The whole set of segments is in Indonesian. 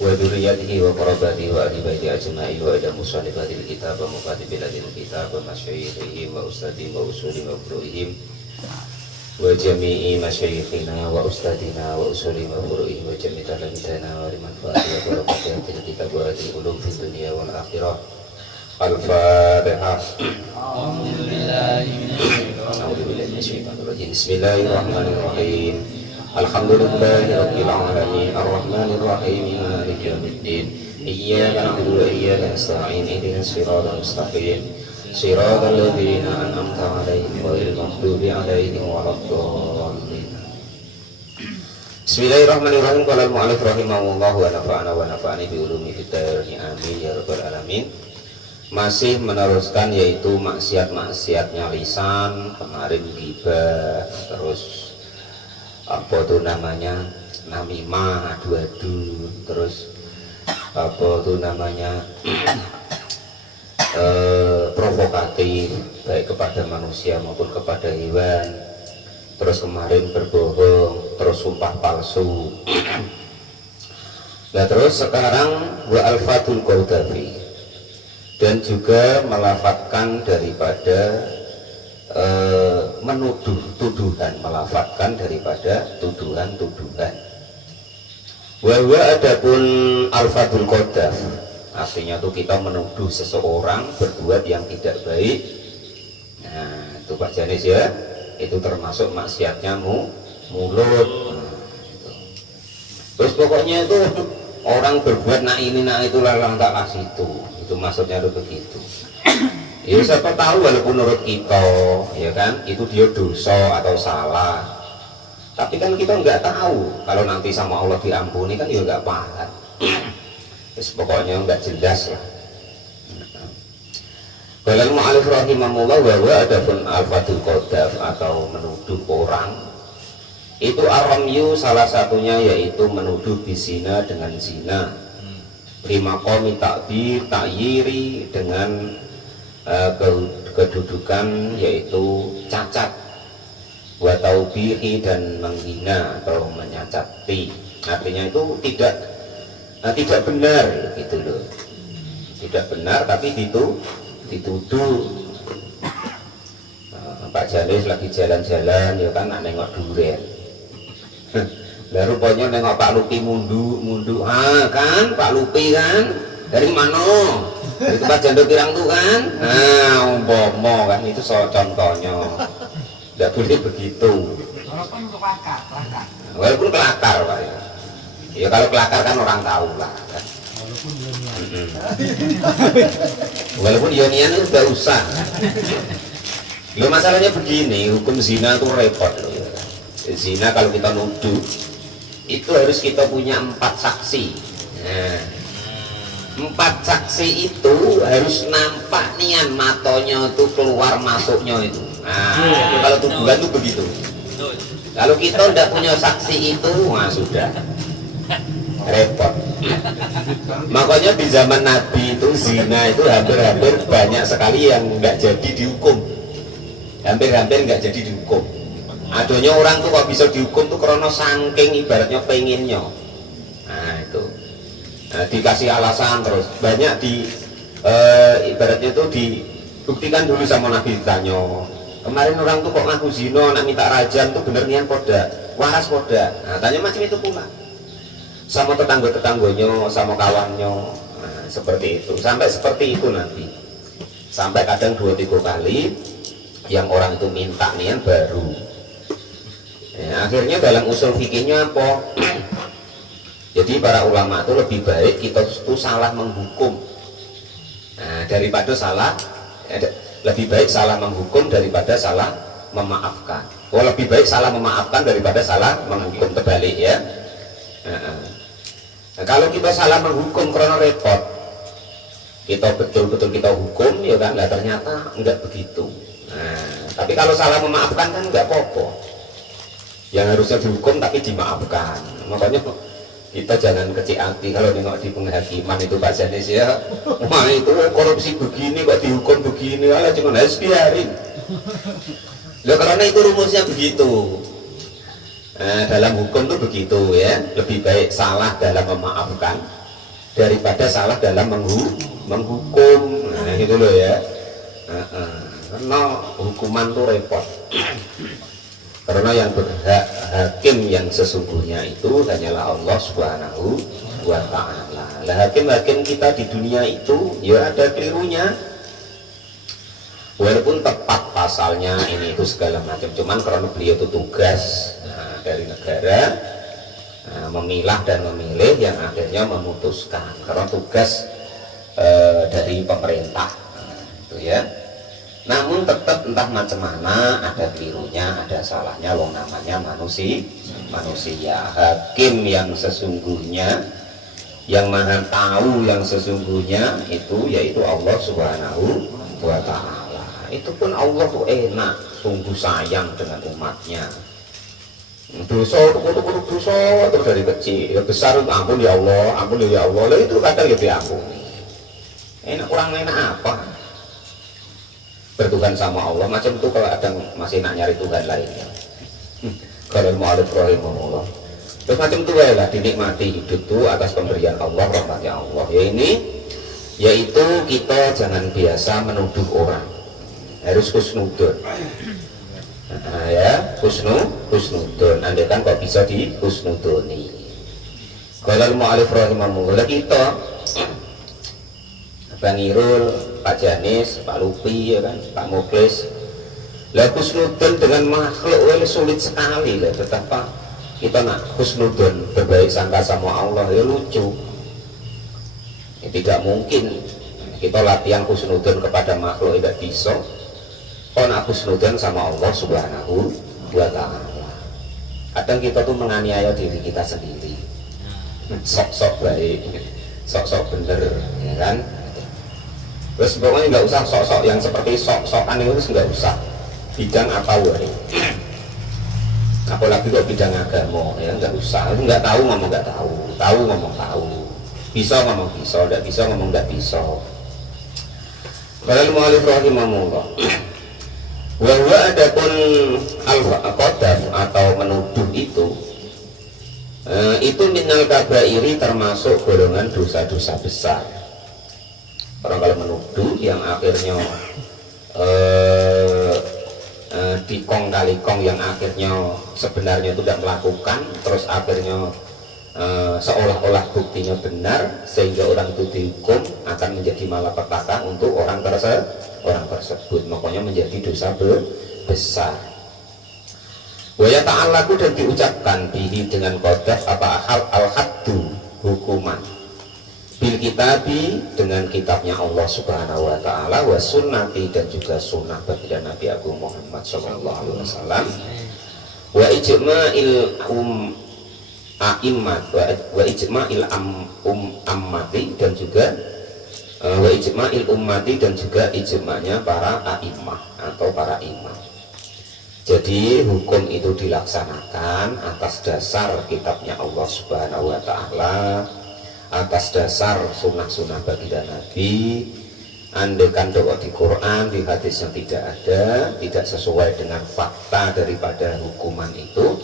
wa dzurriyyatihi wa qurrabatihi wa ahli baiti ajma'i wa ila musannifil kitab wa muqaddibil kitab wa masyayikhihim wa ustadihim wa usuli wa furu'ihim wa jami'i masyayikhina wa ustadina wa usuli wa furu'ihim wa jami'i talamitana wa liman fatiha wa barakatuh kitab wa hadil ulum fid dunya wal akhirah. Al-Fatihah. Bismillahirrahmanirrahim. Alhamdulillahirabbil alamin arrahmanir rahim maliki yaumiddin iyyaka na'budu wa iyyaka nasta'in ihdinas siratal mustaqim siratal ladzina an'amta 'alaihim ghairil maghdubi 'alaihim waladdallin. Bismillahirrahmanirrahim. Qala al-mu'allif rahimahullah wa nafa'ana wa nafa'ani bi ulumi fid dharain amin ya rabbal alamin. Masih meneruskan yaitu maksiat-maksiatnya lisan. Kemarin ghibah, terus apa tuh namanya namimah, adu-adu, terus apa tuh namanya provokatif baik kepada manusia maupun kepada hewan. Terus kemarin berbohong, terus sumpah palsu. Nah terus sekarang wa alfatul qawdafi, dan juga melafatkan daripada menuduh tuduhan, melafatkan daripada tuduhan-tuduhan. Wa adapun alfatul qadaf, artinya itu kita menuduh seseorang berbuat yang tidak baik. Nah itu Pak Janis ya, itu termasuk maksiatnya mulut. Itu. Terus pokoknya itu orang berbuat nak ini nak itu lalang tak kasih itu maksudnya itu begitu. Ya siapa tahu walaupun menurut kita ya kan itu dia dosa atau salah, tapi kan kita nggak tahu kalau nanti sama Allah diampuni kan ya nggak paham. Terus pokoknya nggak jelas lah. Kalau mu'alif rahimahullah bahwa adapun alfatul qadaf atau menuduh orang itu aramyu, salah satunya yaitu menuduh bisina dengan zina, lima qomi takbir takyiri dengan kedudukan yaitu cacat, wa taubihi dan menghina atau menyacati, artinya itu tidak benar gitu loh, tidak benar tapi dituduh. Pak Jalis lagi jalan-jalan ya kan nak nengok durian. Lah rupanya nengok Pak Lupi mundu kan Pak Lupi kan dari mana? Dari tempat jando pirang tuh kan. Nah umpama kan itu contohnya. Tidak boleh begitu. Walaupun kelakar. Walaupun kelakar Pak ya. Ya kalau kelakar kan orang tahu lah kan. Walaupun yonian itu tidak usah. Loh masalahnya begini, hukum zina itu repot loh ya. Zina kalau kita nuduh itu harus kita punya 4 saksi. Nah, 4 saksi itu harus nampak nian matonya itu keluar masuknya itu. Nah, kalau tuduhan itu begitu. Kalau kita tidak punya saksi itu, nah sudah repot. Makanya di zaman Nabi itu zina itu hampir-hampir banyak sekali yang nggak jadi dihukum. Hampir-hampir nggak jadi dihukum. Adanya orang tuh kok bisa dihukum tuh karena saking ibaratnya pengennya. Nah itu. Nah, dikasih alasan terus banyak ibaratnya itu dibuktikan dulu sama Nabi. Ditanya kemarin orang tuh kok ngaku zina nak minta rajam tuh bener nian poda waras poda. Nah tanya macam itu pula sama tetangga-tetangganya, sama kawannya. Nah, seperti itu, sampai seperti itu nanti sampai kadang 2-3 kali yang orang itu minta nian baru ya, akhirnya dalam usul fikihnya apa? Jadi para ulama itu lebih baik kita itu salah menghukum, nah, daripada salah lebih baik salah menghukum daripada salah memaafkan. Oh lebih baik salah memaafkan daripada salah menghukum, terbalik ya. Nah, kalau kita salah menghukum karena repot, kita betul-betul kita hukum ya kan, lah ternyata enggak begitu. Nah, tapi kalau salah memaafkan kan enggak apa-apa. Yang harusnya dihukum tapi dimaafkan. Makanya kita jangan kecil hati kalau nengok di penghakiman itu Pak Janis ya. Wah itu korupsi begini kok dihukum begini, alah cuma harus biarin. Loh, karena itu rumusnya begitu. Nah, dalam hukum tuh begitu ya, lebih baik salah dalam memaafkan daripada salah dalam menghukum. Nah gitu loh ya. Karena hukuman tuh repot. Karena yang berhak hakim yang sesungguhnya itu hanyalah Allah Subhanahu wa ta'ala. Lah hakim-hakim kita di dunia itu ya ada kelirunya, walaupun tepat pasalnya ini itu segala macam, cuman karena beliau itu tugas dari negara, memilah dan memilih yang akhirnya memutuskan karena tugas dari pemerintah itu ya. Namun tetap entah macam mana ada kelirunya, ada salahnya, wong namanya manusia. Hakim yang sesungguhnya, yang maha tahu yang sesungguhnya itu yaitu Allah Subhanahu wa ta'ala. Itu pun Allah tuh enak, sungguh sayang dengan umatnya. Dosa dosa terus dari kecil ya besar, ampun ya Allah, ampun ya Allah. Lah itu kadang ya diampuni. Enak kurang enak apa? Bertuhan sama Allah macam itu kalau ada masih nak nyari Tuhan lainnya. Kalau mau ada rahimahullah. Terus macam itu lah dinikmati hidup itu atas pemberian Allah, rahmatnya Allah. Ya ini yaitu kita jangan biasa menuduh orang. Harus husnudon. Nah, ya, husnudon. Andai kan kok bisa di husnudoni. Kalau mau alif rahimahullah kita Bang Irul, Pak Janis, Pak Lupi, ya kan, Pak Muklis. Lah husnudon dengan makhluk sulit sekali lah. Betapa kita nak husnudon berbaik sangka sama Allah ya lucu. Ya, tidak mungkin kita latihan husnudon kepada makhluk tidak bisa. Kalau nak husnudon sama Allah Subhanahu wa ta'ala. Kadang kita tuh menganiaya diri kita sendiri. Sok-sok baik, sok-sok bener, ya kan? Terus pokoknya nggak usah sok-sok yang seperti sok-sokan itu nggak usah. Bidang apa wae. Apalagi kok bidang agama ya nggak usah. Itu nggak tahu ngomong nggak tahu, tahu ngomong tahu. Bisa ngomong bisa, nggak bisa ngomong nggak bisa. Kalau mu'alif rahimahullah. Bahwa adapun al-qadaf atau menuduh itu minal kabairi termasuk golongan dosa-dosa besar. Orang kalau menuduh yang akhirnya dikong kali kong yang akhirnya sebenarnya itu tidak melakukan, terus akhirnya seolah-olah buktinya benar sehingga orang itu dihukum, akan menjadi malapetaka untuk orang tersebut, makanya menjadi dosa besar. Waya ta'alaku dan diucapkan bihi dengan qadaf apa al-haddu hukuman bil kitabi dengan kitabnya Allah Subhanahu wa ta'ala wa sunnati dan juga sunnah baginda Nabi Agung Muhammad sallallahu alaihi wasallam wa ijma'il a'immat wa ijma'il ammati dan juga wa ijma'il ummati dan juga ijma'nya para a'immah atau para imam. Jadi hukum itu dilaksanakan atas dasar kitabnya Allah Subhanahu wa ta'ala, atas dasar sunnah-sunnah baginda Nabi. Andaikan doa di Quran, di hadis yang tidak ada, tidak sesuai dengan fakta daripada hukuman itu,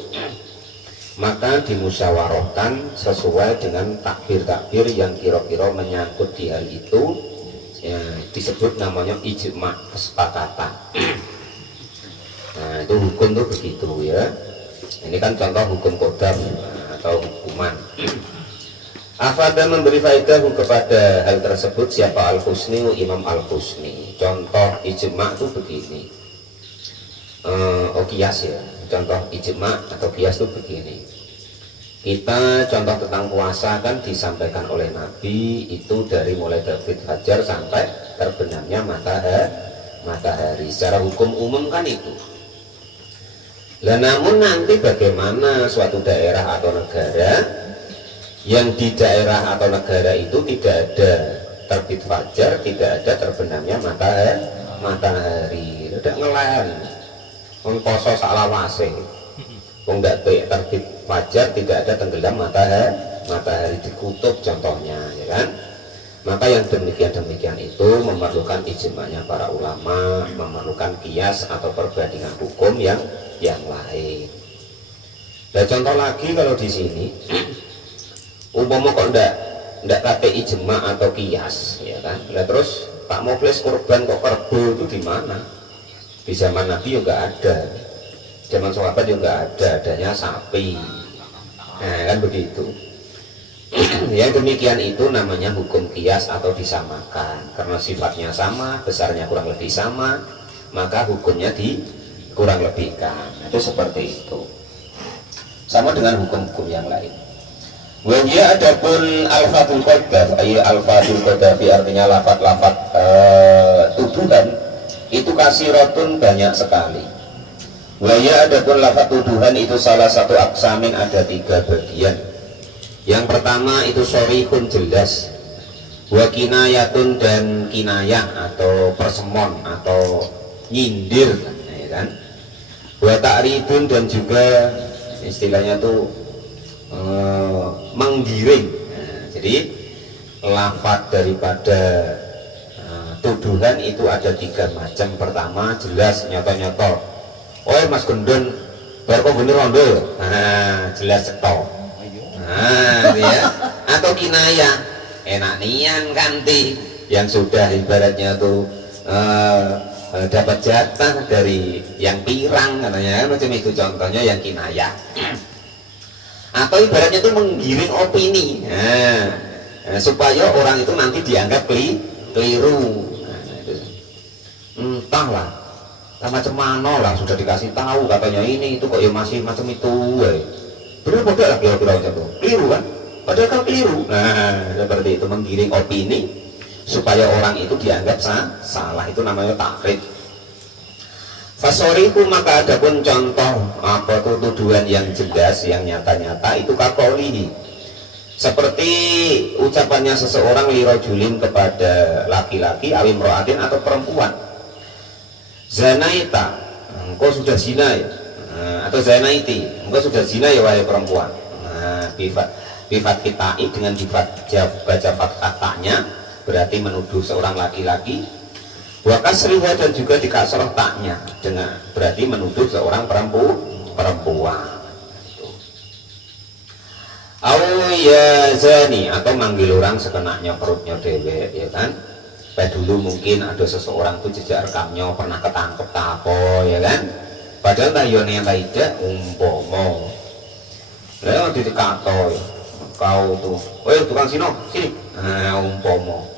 maka dimusyawarahkan sesuai dengan takbir-takbir yang kira-kira menyangkut di hal itu, ya, disebut namanya ijma, kesepakatan. Nah itu hukum tuh begitu ya. Ini kan contoh hukum qadaf atau hukuman. Afada memberi faedah kepada hal tersebut siapa Al-Husni, Imam Al-Husni. Contoh ijma itu begini. Kias ya. Contoh ijma atau kias itu begini. Kita contoh tentang puasa kan disampaikan oleh Nabi itu dari mulai terbit fajar sampai terbenamnya matahari. Secara hukum umum kan itu. Lah namun nanti bagaimana suatu daerah atau negara yang di daerah atau negara itu tidak ada terbit fajar, tidak ada terbenamnya matahari, tidak ngelen, poso salawase, nggak terbit fajar, tidak ada tenggelam matahari di kutub contohnya, ya kan? Maka yang demikian itu memerlukan ijma'nya para ulama, memerlukan kias atau perbandingan hukum yang lain. Dan contoh lagi kalau di sini umpama kok ndak ndak kate ijma atau kias, ya kan. Lah terus Pak Muflis kurban kok kerbau itu di mana? Di zaman Nabi juga ada, zaman sahabat juga ada, adanya sapi. Nah kan begitu. Yang demikian itu namanya hukum kias atau disamakan, karena sifatnya sama, besarnya kurang lebih sama, maka hukumnya kurang lebihkan. Itu seperti itu. Sama dengan hukum-hukum yang lain. Wahya adapun al-fatul qadaf, al-fatul qadafi artinya lafat-lafat tuduhan itu kasiratun banyak sekali. Wahya adapun lafat tuduhan itu salah satu aksamin, ada 3 bagian. Yang pertama itu sorihun jelas, wa kinayatun dan kinayah atau persemon atau nyindir, ya kan. Wa ta'ridun dan juga istilahnya tuh menggiring. Nah, jadi lafaz daripada tuduhan itu ada 3 macam. Pertama jelas nyoto-nyoto, oh Mas Gendon baru kok bener rondo, nah jelas cetok. Nah, ya. Atau kinayah, enak nian kanti, yang sudah ibaratnya tuh dapat jatah dari yang pirang katanya, macam itu contohnya yang kinayah. Atau ibaratnya itu menggiring opini, supaya orang itu nanti dianggap keliru. Nah, itu. Entahlah, macam mana lah, sudah dikasih tahu katanya ini itu kok ya masih macam itu. Benar bodoh lah kira-kira macam itu, keliru kan? Padahal kan keliru. Nah, seperti itu menggiring opini supaya orang itu dianggap salah, itu namanya takrid. Fasoriku maka ada pun contoh apa tuduhan yang jelas, yang nyata-nyata itu kakolihi, seperti ucapannya seseorang lirojulin kepada laki-laki, awimroatin atau perempuan, zanaita engkau sudah zina ya, atau zanaiti engkau sudah zina ya wahai perempuan. Nah, bifat kitai dengan baca fathahnya berarti menuduh seorang laki-laki. Wa kasriha dan juga di kasroh taknya dengan berarti menuduh seorang perempuan. Au ya zani atau manggil orang sekenaknya perutnya dewe, ya kan. Pada dulu mungkin ada seseorang tuh jejak rekamnya pernah ketangkep tapo, ya kan. Padahal tayone yang tidak umpomo. Lah ditekato kau tuh, "Woi tukang sino, sini." Nah, umpomo.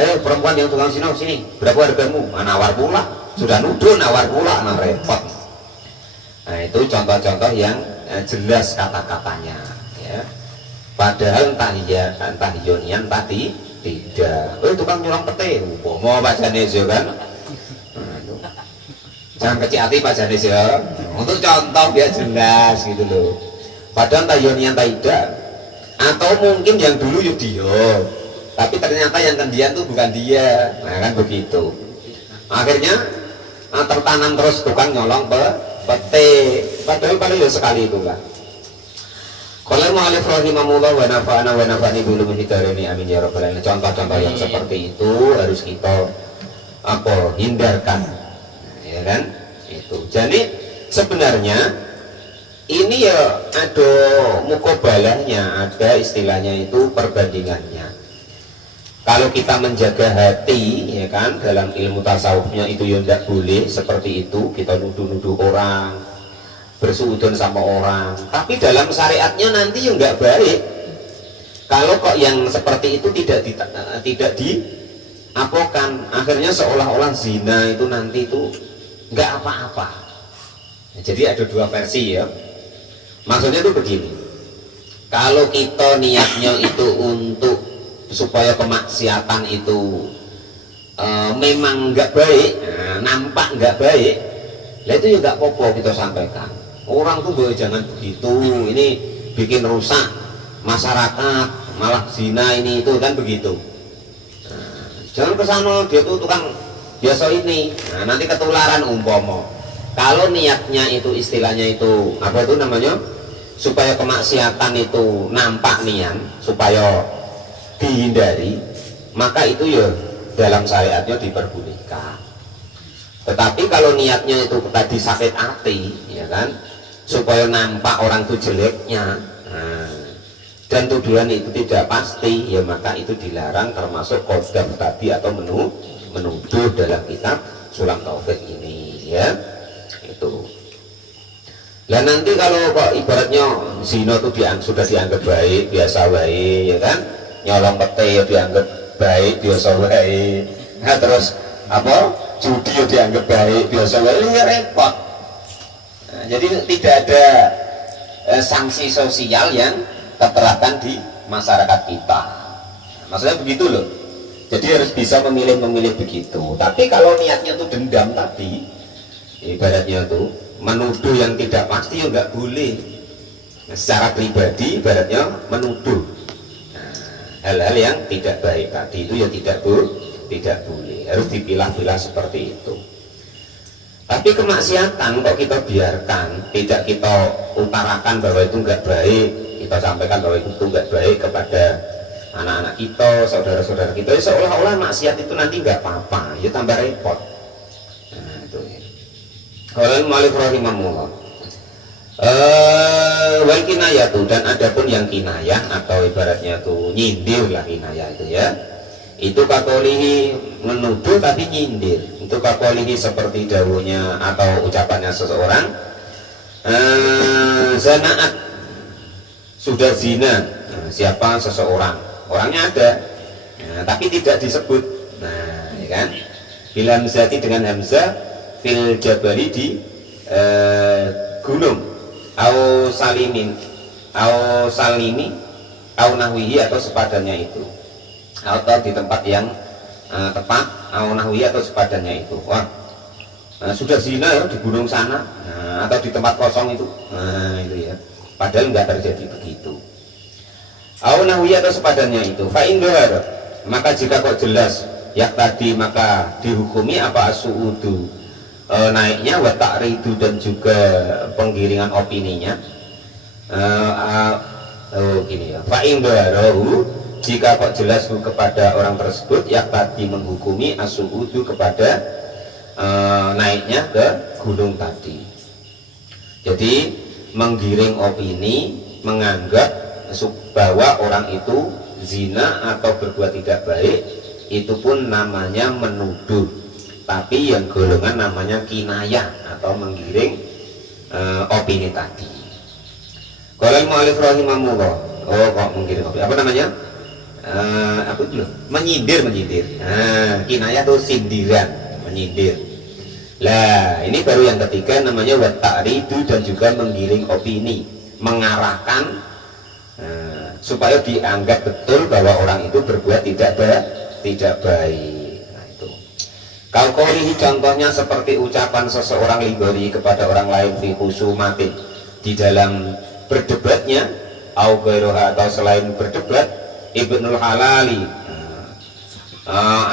Perempuan yang tukang sino sini, berapa hargamu? Nawar pula, sudah nuduh nawar pula, nah repot. Nah itu contoh-contoh yang jelas kata-katanya, ya. Padahal entah yonian tadi tidak. Tukang nyolong pete, mau Pak Janis ya kan? Jangan kecil hati Pak Janis ya. Untuk contoh biar jelas gitu loh. Padahal entah yonian tidak, atau mungkin yang dulu yudio, tapi ternyata yang kendian tuh bukan dia. Nah kan begitu. Akhirnya tertanam terus tukang nyolong pete, padahal paling sekali itu kan. Kalau mu'alif rahimahullah wa nafa'ana wa nafa'ani bulu muhidarini amin ya rabbal alamin. Contoh-contoh yang seperti itu harus kita hindarkan, ya kan. Itu jadi sebenarnya ini ya ada mukobalahnya, ada istilahnya itu perbandingannya. Kalau kita menjaga hati, ya kan, dalam ilmu tasawufnya itu ya tidak boleh seperti itu, kita nuduh-nuduh orang, bersuudon sama orang. Tapi dalam syariatnya nanti ya nggak baik. Kalau kok yang seperti itu tidak diapokan, akhirnya seolah-olah zina itu nanti itu nggak apa-apa. Jadi ada 2 versi ya. Maksudnya itu begini. Kalau kita niatnya itu untuk supaya kemaksiatan itu memang nggak baik, nampak nggak baik, lah itu juga apa-apa kita sampaikan. Orang tuh boleh jangan begitu, ini bikin rusak masyarakat, malah zina ini itu kan begitu. Jangan kesana, dia tuh tukang biasa ini, nanti ketularan umpomo. Kalau niatnya itu istilahnya itu apa itu namanya, supaya kemaksiatan itu nampak nian, supaya dihindari, maka itu ya dalam syariatnya diperbolehkan. Tetapi kalau niatnya itu tadi sakit hati, ya kan, supaya nampak orang itu jeleknya, dan tuduhan itu tidak pasti, ya maka itu dilarang, termasuk qadzaf tadi atau menuduh dalam kitab Sulam Taufik ini, ya itu. Lah nanti kalau kok ibaratnya zina itu sudah dianggap baik, biasa baik, ya kan, nyolong pete ya dianggap baik, biasa baik. Nah terus apa, judi ya dianggap baik, biasa baik, ya repot. Nah, jadi tidak ada sanksi sosial yang terterapkan di masyarakat kita. Maksudnya begitu loh. Jadi harus bisa memilih begitu. Tapi kalau niatnya tuh dendam tadi, ibaratnya tuh menuduh yang tidak pasti ya nggak boleh. Nah, secara pribadi ibaratnya menuduh hal-hal yang tidak baik tadi itu ya tidak boleh. Harus dipilah-pilah seperti itu. Tapi kemaksiatan kok kita biarkan, tidak kita utarakan bahwa itu nggak baik, kita sampaikan bahwa itu nggak baik kepada anak-anak kita, saudara-saudara kita, ya seolah-olah maksiat itu nanti nggak apa-apa, ya tambah repot. Nah itu ya. Qala al-mu'allif rahimahullah. Wal kinayatu, dan adapun yang kinayah atau ibaratnya tuh nyindir lah kinayah itu ya. Itu kakolihi menuduh tapi nyindir. Itu kakolihi seperti dawuhnya atau ucapannya seseorang, zanaat, sudah zina. Nah, siapa seseorang, orangnya ada, nah, tapi tidak disebut. Nah, ya kan? Bil hamzati dengan hamzah, fil jabari di gunung, au salimin, au salimi, au nahwihi atau sepadannya itu, atau di tempat yang tepat, au nahwihi atau sepadannya itu. Wah, sudah zina ya di gunung sana, nah, atau di tempat kosong itu, nah itu ya. Padahal nggak terjadi begitu. Au nahwihi atau sepadannya itu. Fa in dhahara, maka jika kok jelas yak tadi, maka dihukumi apa as-su'udu, naiknya, wa ta'ridu, dan juga penggiringan opininya. Gini ya, fa in dhaharahu, jika kok jelas kepada orang tersebut yak tadi menghukumi as-su'udu kepada naiknya ke gunung tadi. Jadi menggiring opini, menganggap bahwa orang itu zina atau berbuat tidak baik, itu pun namanya menuduh, tapi yang golongan namanya kinayah atau menggiring opini tadi. Qala al-mu'allif rahimahullah. Oh kok menggiring opini, apa namanya, apa itu, menyindir. Kinayah itu sindiran, menyindir. Lah ini baru yang ketiga, namanya wa ta'ridu, dan juga menggiring opini, mengarahkan supaya dianggap betul bahwa orang itu berbuat tidak baik. Nah itu. Kalau qolihi, contohnya seperti ucapan seseorang ligori kepada orang lain fi khusumatin, di dalam berdebatnya, au ghairuha, atau selain berdebat, ibnul halali,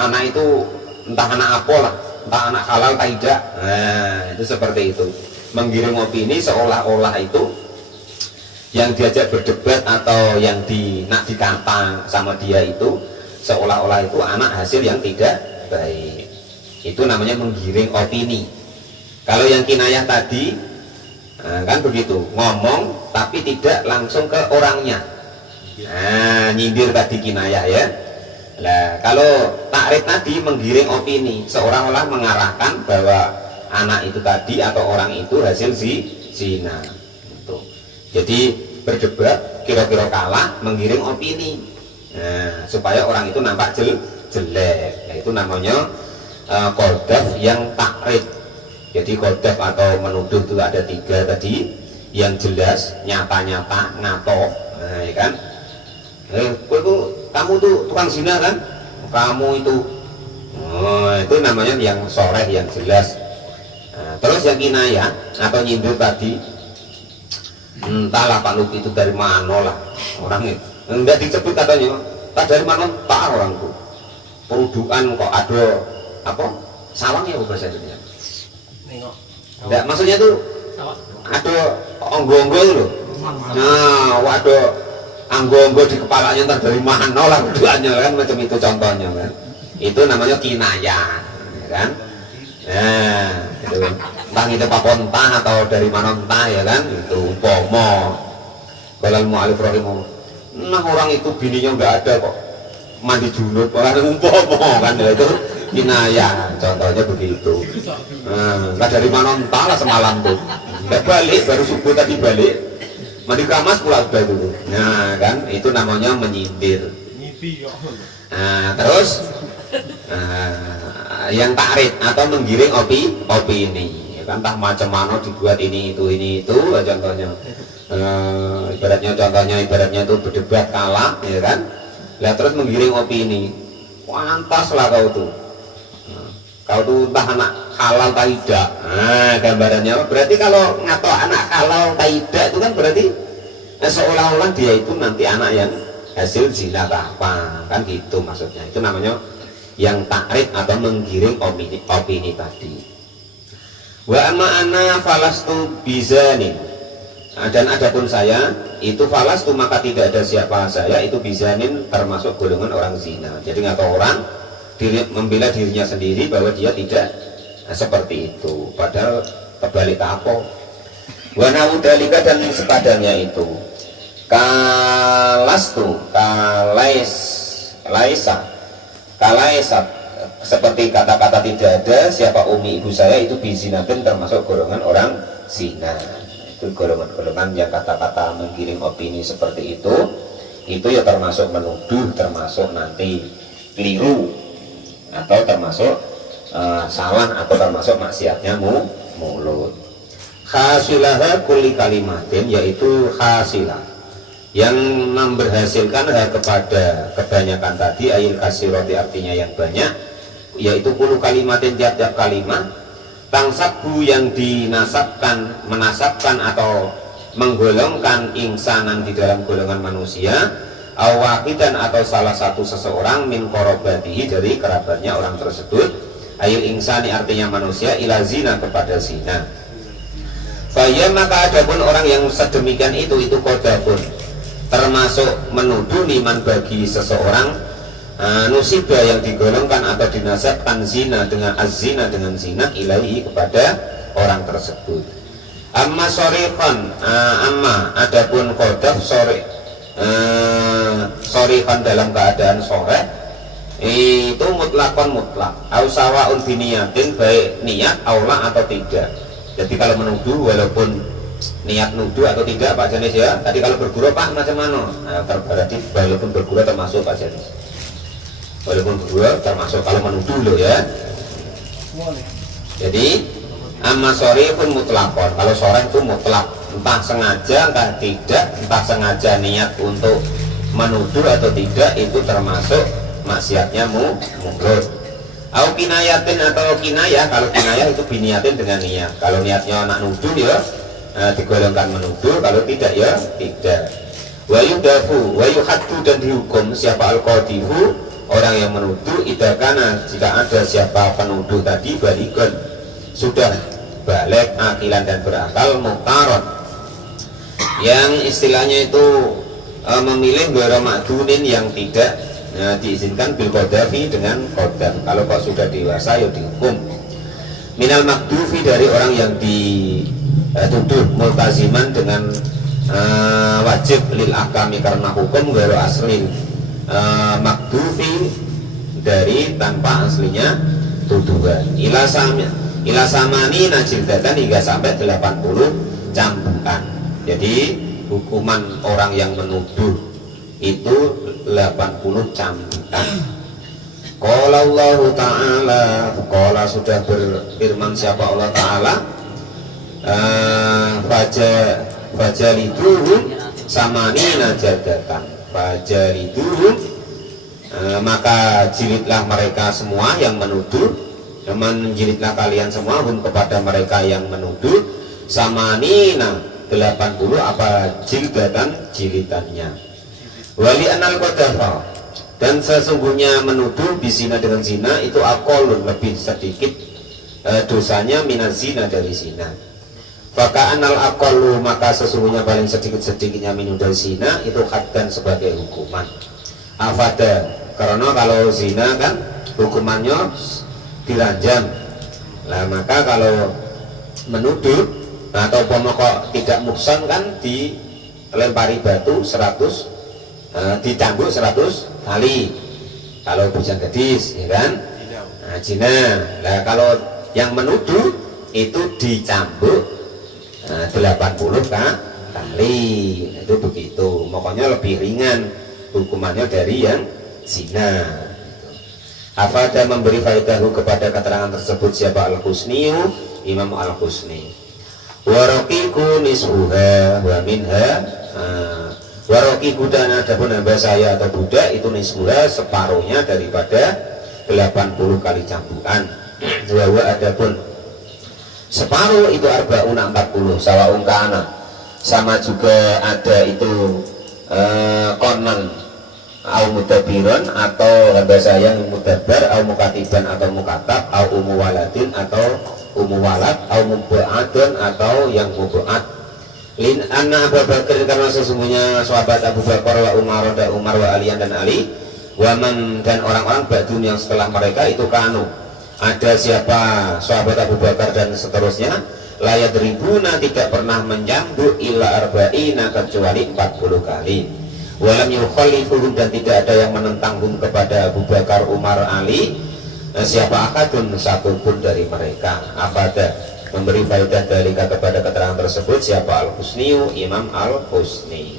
anak itu entah anak apa lah, entah anak halal atau tidak. Nah itu seperti itu, menggiring opini seolah-olah itu yang diajak berdebat atau yang nak dikata sama dia itu seolah-olah itu anak hasil yang tidak baik. Itu namanya menggiring opini. Kalau yang kinayah tadi kan begitu, ngomong tapi tidak langsung ke orangnya. Nah nyindir tadi kinayah ya. Nah kalau takrif tadi menggiring opini, seolah-olah mengarahkan bahwa anak itu tadi atau orang itu hasil zina. Jadi berdebat, kira-kira kalah, menggiring opini, nah, supaya orang itu nampak jelek. Nah, itu namanya qadzaf yang takrif. Jadi qadzaf atau menuduh itu ada tiga tadi, yang jelas, nyata-nyata, ngato, nah, ya kan? Kamu tuh tukang zina kan? Kamu itu, itu namanya yang soreh, yang jelas. Nah, terus yang kinayah atau nyindir tadi, entahlah Pak Luki itu dari mana lah orangnya, enggak disebut katanya, tak dari mana tak orang itu, perudukan kok ada apa sawangnya, apa bahasa Indonesia? Enggak, maksudnya tuh ada onggo-onggo itu loh. Nah, waduh, onggo-onggo di kepalanya entah dari mana lah perudukannya kan, macam itu contohnya kan. Itu namanya kinayah, ya kan? Nah, itu entah itu papontah atau dari mana entah ya kan, itu umpama. Kalau al-mu'allif rahimahullah, nah orang itu bininya nggak ada kok mandi junub orang umpama kan ya, itu kinayah contohnya begitu. Nggak dari mana entahlah semalam tuh nggak balik baru subuh tadi balik mandi keramas pula udah dulu. Nah kan itu namanya menyindir. Terus yang takrit atau menggiring opini ya kan, entah macam mana dibuat ini itu contohnya. Ibaratnya itu berdebat kalah ya kan, lah terus menggiring opini, pantas lah kau tuh entah anak halal tak tidak. Gambarannya berarti kalau ngato anak halal tak tidak itu kan berarti seolah-olah dia itu nanti anak yang hasil zina apa kan gitu maksudnya. Itu namanya yang takrit atau menggiring opini tadi. Wa amma ana falastu bizanin, dan adapun saya itu falastu maka tidak ada siapa saya itu bizanin termasuk golongan orang zina. Jadi nggak tahu orang membela dirinya sendiri bahwa dia tidak seperti itu, padahal kebalik apa. Wa naudalika dan sepadannya itu kalaisa seperti kata-kata tidak ada siapa umi ibu saya itu bizinatin termasuk golongan orang zina. Itu golongan-golongan yang kata-kata menggiring opini seperti itu ya termasuk menuduh, termasuk nanti keliru atau termasuk salah atau termasuk maksiatnya mulut. Hasilaha kulli kalimatin, yaitu hasilah yang memberhasilkan kepada kebanyakan tadi, ayil kasiroti artinya yang banyak, yaitu 10 kalimatin tiap-tiap kalimat, tangsabu yang menasabkan atau menggolongkan insanan di dalam golongan manusia, awakidan atau salah satu seseorang min korobatihi dari kerabatnya orang tersebut, ayil insani artinya manusia, ila zina kepada zina. Faya maka adapun orang yang sedemikian itu kodapun termasuk menuduh liman bagi seseorang nusibah yang digolongkan atau dinasabkan zina dengan az-zina dengan zina ilahi kepada orang tersebut. Amma sorifan adapun kodaf sorifan dalam keadaan sore itu mutlak ausawaun biniyatin, baik niat aula atau tidak. Jadi kalau menuduh walaupun niat nuduh atau tidak Pak Janis ya, tadi kalau bergurau Pak macam mana? Berarti walaupun bergurau termasuk Pak Janis, walaupun bergurau termasuk kalau menuduh loh ya. Jadi amma sore pun mutlakon, kalau sore itu mutlak, entah sengaja entah tidak, entah sengaja niat untuk menuduh atau tidak, itu termasuk maksiatnya mulut. Au kinayatin atau kinayah, kalau kinayah itu biniatin dengan niat. Kalau niatnya nak nuduh ya digolongkan menuduh, kalau tidak ya tidak. Wa yudafu wa yuhaddu, dan dihukum siapa al-qadifu orang yang menuduh, idakana jika ada siapa penuduh tadi balikun sudah balik akilan dan berakal, muktaron yang istilahnya itu memilih gora makdunin yang tidak diizinkan bil kodafi dengan kodam. Kalau kok sudah dewasa ya dihukum. Minal makdufi dari orang yang dituduh multaziman dengan wajib lil akami karena hukum garo aslin makdufi dari tanpa aslinya tuduhan ila samani najildatan hingga sampai 80 cambukan. Jadi hukuman orang yang menuduh itu 80 cambukan. Qala Allah Ta'ala, qala sudah berfirman siapa Allah Ta'ala, fajaliduhum samanina jaldatan, fajaliduhum maka jilidlah mereka semua yang menuduh, menjilidlah kalian semua hum kepada mereka yang menuduh, samanina 80 apa jildatan jilidannya. Wali anal qadafa, dan sesungguhnya menuduh bisina dengan zina itu akolun lebih sedikit dosanya minaz zina dari zina. Faka anal akolu maka sesungguhnya paling sedikit-sedikitnya minum dari zina itu haddan sebagai hukuman. Afada, karena kalau zina kan hukumannya dirajam. Nah maka kalau menuduh atau pokok tidak muhsan kan dilempari batu 100 dicambuk 100 kali kalau bujang gadis, ya kan? Nah, zina. Nah, kalau yang menuduh itu dicambuk 80 kali. Itu begitu. Pokoknya lebih ringan hukumannya dari yang zina. Afada memberi faedahu kepada keterangan tersebut siapa Al-Husniyu, Imam Al-Husni. Waraqiku nisbuha wa minha waraqiku dan adapun hamba saya atau budak itu nisbuha separuhnya daripada 80 kali cambukan. Wa adapun separuh itu arba'una 40 sawaun kana, sama juga ada itu konan au mudabiron atau hamba saya yang mudabar au mukatiban atau mukatab au umuwaladin atau umuwalad au mubu'adun atau yang mubu'ad. Lin anna Abu Bakar karena sesungguhnya sahabat Abu Bakar wa Umar dan Umar wa Alian dan Ali waman dan orang-orang ba'dun yang setelah mereka itu kanu ada siapa sahabat Abu Bakar dan seterusnya layat ribuna tidak pernah menyambut illa arba'ina kecuali 40 kali walam yukhalifuhum dan tidak ada yang menentanghum kepada Abu Bakar, Umar, Ali siapa akadun satupun dari mereka. Afada memberi faedah dalika kepada keterangan tersebut siapa Al-Husniyu, Imam Al-Husni.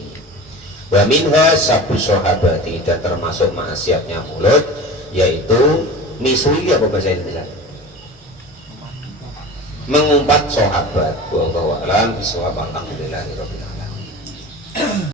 Wa minha sabu sahabati dan termasuk maksiatnya mulut yaitu niswi apa bahasa Indonesia? Mengumpat sahabat. Wallahu a'lam bishawab. Alhamdulillahirabbil alamin.